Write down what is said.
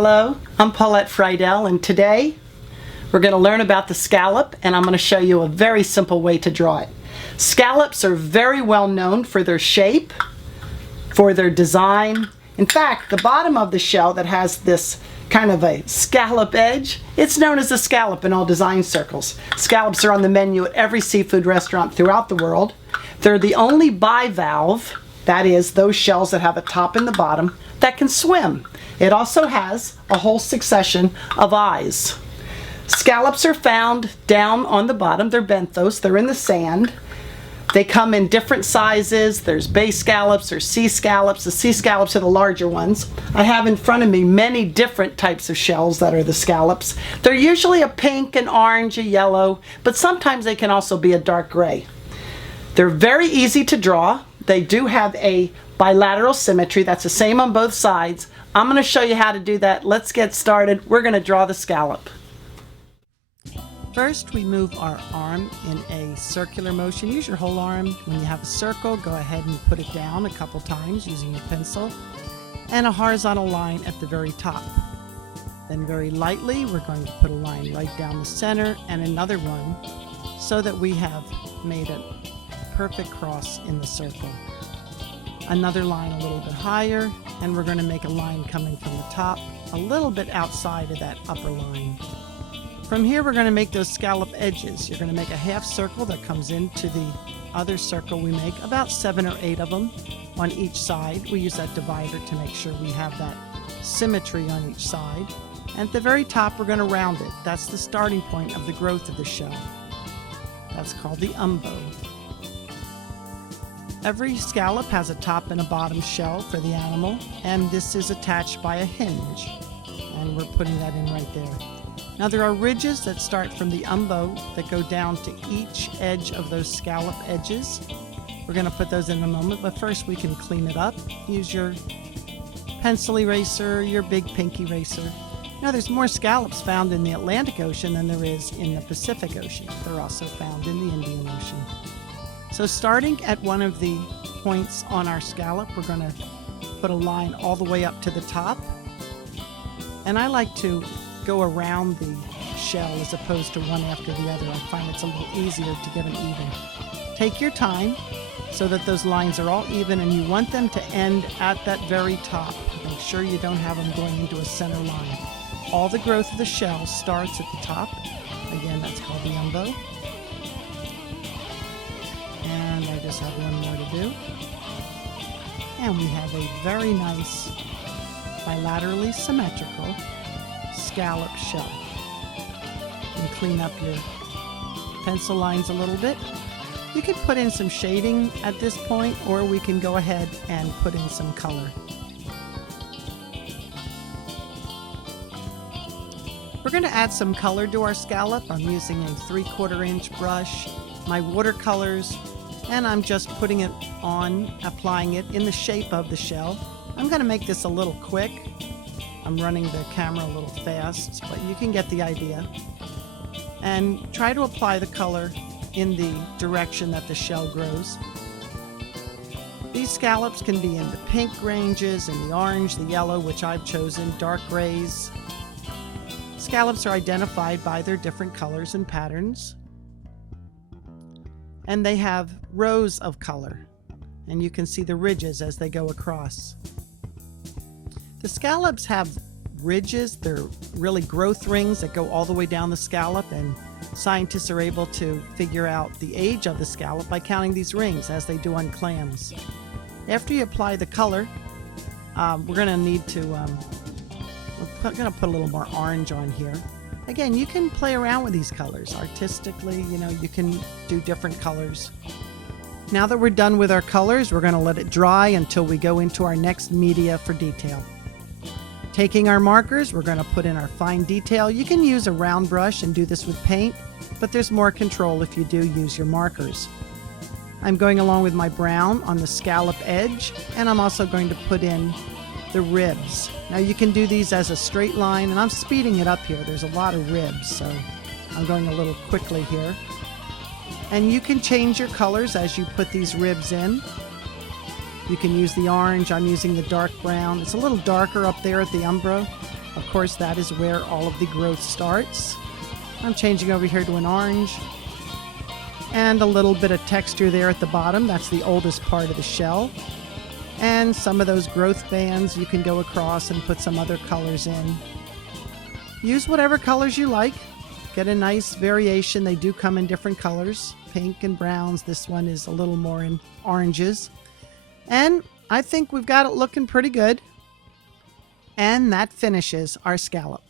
Hello, I'm Paulette Friedel, and today we're going to learn about the scallop, and I'm going to show you a very simple way to draw it. Scallops are very well known for their shape, for their design. In fact, the bottom of the shell that has this kind of a scallop edge, it's known as a scallop in all design circles. Scallops are on the menu at every seafood restaurant throughout the world. They're the only bivalve, that is, those shells that have a top and the bottom, that can swim. It also has a whole succession of eyes. Scallops are found down on the bottom. They're benthos. They're in the sand. They come in different sizes. There's bay scallops or sea scallops. The sea scallops are the larger ones. I have in front of me many different types of shells that are the scallops. They're usually a pink, an orange, a yellow, but sometimes they can also be a dark gray. They're very easy to draw. They do have a bilateral symmetry. That's the same on both sides. I'm going to show you how to do that. Let's get started. We're going to draw the scallop. First, we move our arm in a circular motion. Use your whole arm. When you have a circle, go ahead and put it down a couple times using your pencil. And a horizontal line at the very top. Then very lightly, we're going to put a line right down the center and another one so that we have made a perfect cross in the circle. Another line a little bit higher, and we're going to make a line coming from the top a little bit outside of that upper line. From here, we're going to make those scallop edges. You're going to make a half circle that comes into the other circle we make, about 7 or 8 of them on each side. We use that divider to make sure we have that symmetry on each side. And at the very top, we're going to round it. That's the starting point of the growth of the shell. That's called the umbo. Every scallop has a top and a bottom shell for the animal, and this is attached by a hinge. And we're putting that in right there. Now there are ridges that start from the umbo that go down to each edge of those scallop edges. We're going to put those in a moment, but first we can clean it up. Use your pencil eraser, your big pink eraser. Now there's more scallops found in the Atlantic Ocean than there is in the Pacific Ocean. They're also found in the Indian Ocean. So starting at one of the points on our scallop, we're going to put a line all the way up to the top. And I like to go around the shell as opposed to one after the other. I find it's a little easier to get them even. Take your time so that those lines are all even, and you want them to end at that very top. Make sure you don't have them going into a center line. All the growth of the shell starts at the top. Again, that's called the umbo. And I just have one more to do. And we have a very nice bilaterally symmetrical scallop shell. You can clean up your pencil lines a little bit. You can put in some shading at this point, or we can go ahead and put in some color. We're going to add some color to our scallop. I'm using a 3/4 inch brush, my watercolors, and I'm just putting it on, applying it in the shape of the shell. I'm going to make this a little quick. I'm running the camera a little fast, but you can get the idea. And try to apply the color in the direction that the shell grows. These scallops can be in the pink ranges, in the orange, the yellow, which I've chosen, dark grays. Scallops are identified by their different colors and patterns. And they have rows of color, and you can see the ridges as they go across. The scallops have ridges. They're really growth rings that go all the way down the scallop, and scientists are able to figure out the age of the scallop by counting these rings, as they do on clams. After you apply the color, we're going to need to we're going to put a little more orange on here. Again, you can play around with these colors artistically. You can do different colors. Now that we're done with our colors, we're going to let it dry until we go into our next media for detail. Taking our markers, we're going to put in our fine detail. You can use a round brush and do this with paint, but there's more control if you do use your markers. I'm going along with my brown on the scallop edge, and I'm also going to put in the ribs. Now you can do these as a straight line, and I'm speeding it up here. There's a lot of ribs, so I'm going a little quickly here. And you can change your colors as you put these ribs in. You can use the orange. I'm using the dark brown. It's a little darker up there at the umbro. Of course, that is where all of the growth starts. I'm changing over here to an orange. And a little bit of texture there at the bottom. That's the oldest part of the shell. And some of those growth bands you can go across and put some other colors in. Use whatever colors you like. Get a nice variation. They do come in different colors, pink and browns. This one is a little more in oranges. And I think we've got it looking pretty good. And that finishes our scallop.